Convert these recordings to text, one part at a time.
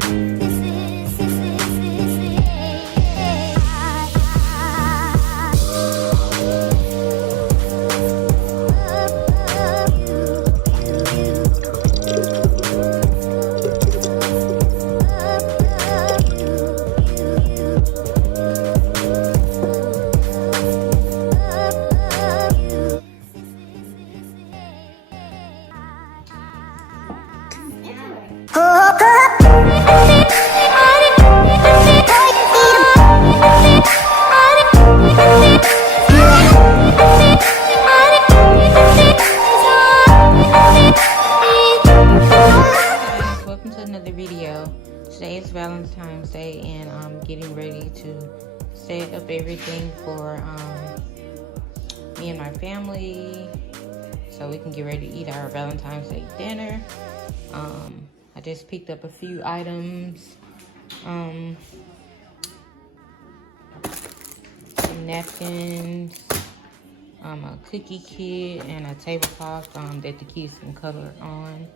Welcome to another video. Today is Valentine's Day and I'm getting ready to set up everything for me and my family so we can get ready to eat our Valentine's Day dinner. I just picked up a few items, some napkins, a cookie kit, and a tablecloth that the kids can color on.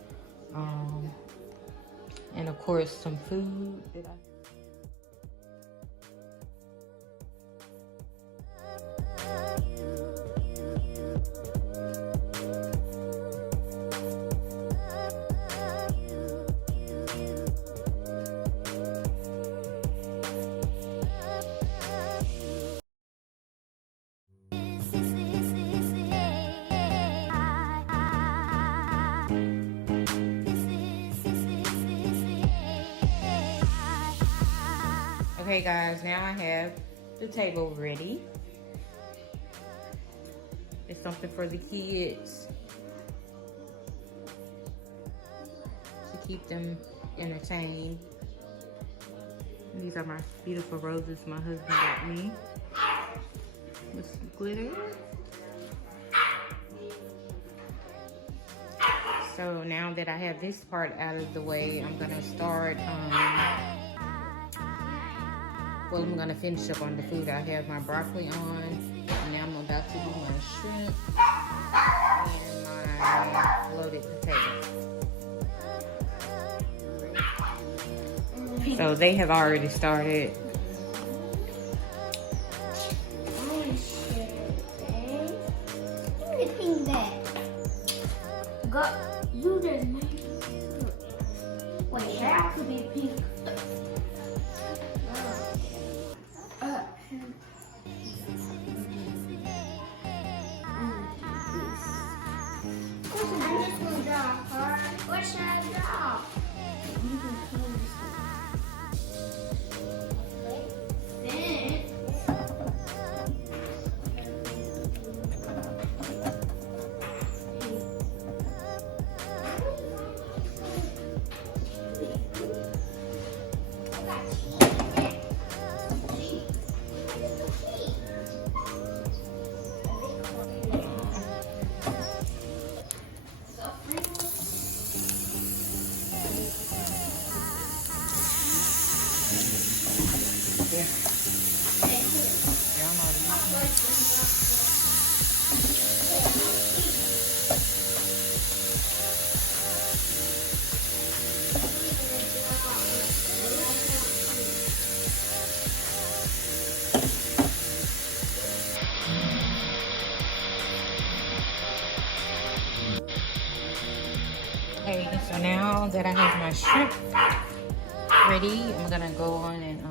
And of course, some food that Okay guys, now I have the table ready. It's something for the kids to keep them entertained. These are my beautiful roses my husband got me with some glitter. So now that I have this part out of the way, I'm gonna start well, I'm gonna finish up on the food. I have my broccoli on, and now I'm about to do my shrimp and my loaded potatoes. So they have already started. You just made wait, that could be pink. Okay, so now that I have my shrimp ready, I'm gonna go on and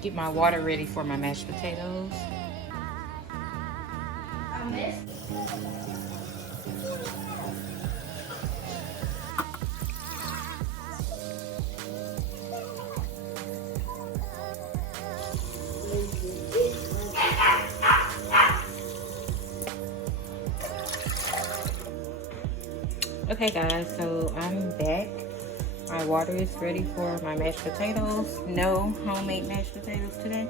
get my water ready for my mashed potatoes. Okay guys, so I'm back. My water is ready for my mashed potatoes. No homemade mashed potatoes today.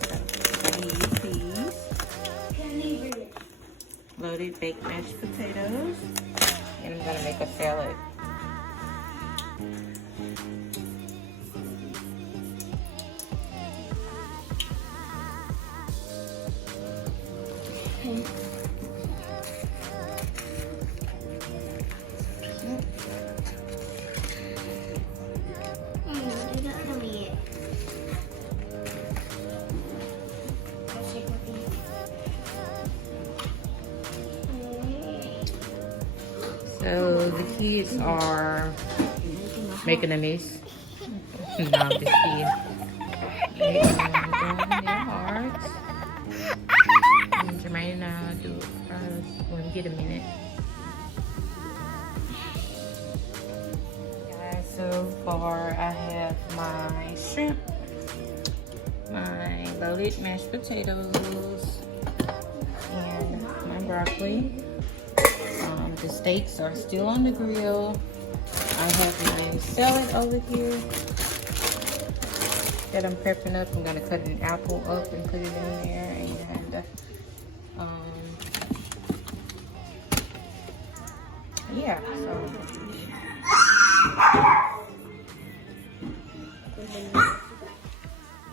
So I use these loaded baked mashed potatoes. And I'm gonna make a salad. kids are making a mess. No, I'm just kidding. They are doing their hearts. And Jermaine and I do it when we get a minute. Guys, so far I have my shrimp, my loaded mashed potatoes, and my broccoli. The steaks are still on the grill. I have a salad over here that I'm prepping up. I'm gonna cut an apple up and put it in there, and yeah.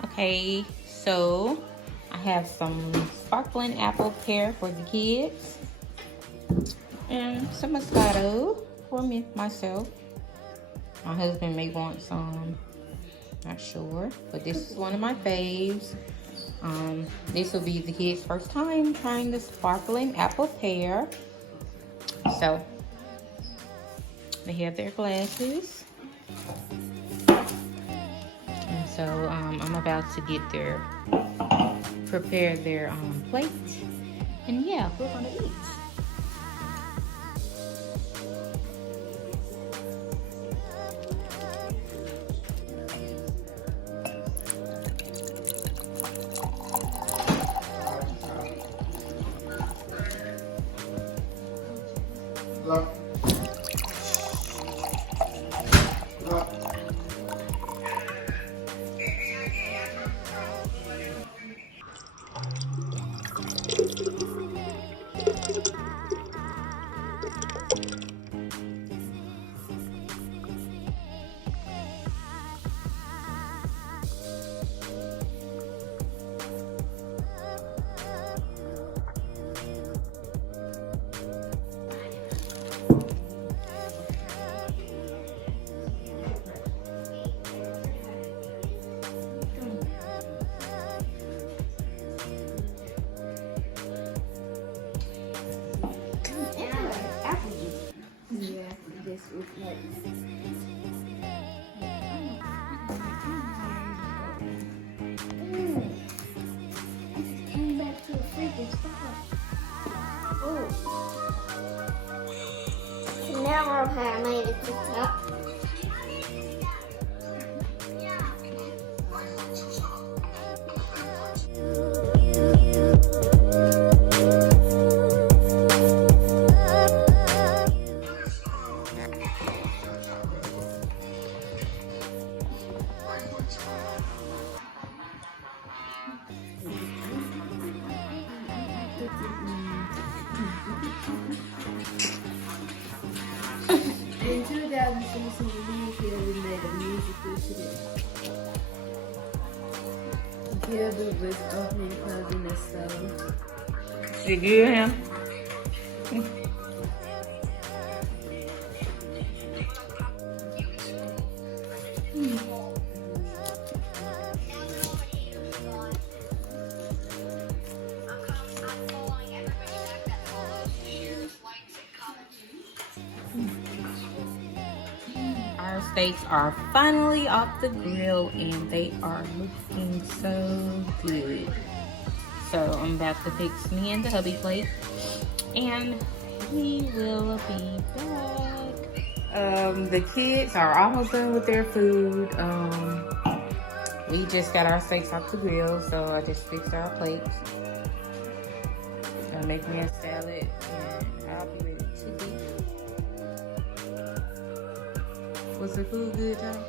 Okay, so I have some sparkling apple pear for the kids, and some Moscato for myself. My husband may want some, not sure, but this is one of my faves. This will be the kids' first time trying the sparkling apple pear. So they have their glasses, and so I'm about to prepare their plate, and yeah, we're gonna eat. Never have made it to the top. In 2016, we made a musical today. Together with opening, closing, and stuff. Did you hear him? Our steaks are finally off the grill and they are looking so good. So I'm about to fix me and the hubby plate and we will be back. The kids are almost done with their food. We just got our steaks off the grill, so I just fixed our plates. Gonna make me a salad and I'll be ready to eat. Was the food good, John?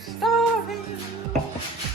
Starving.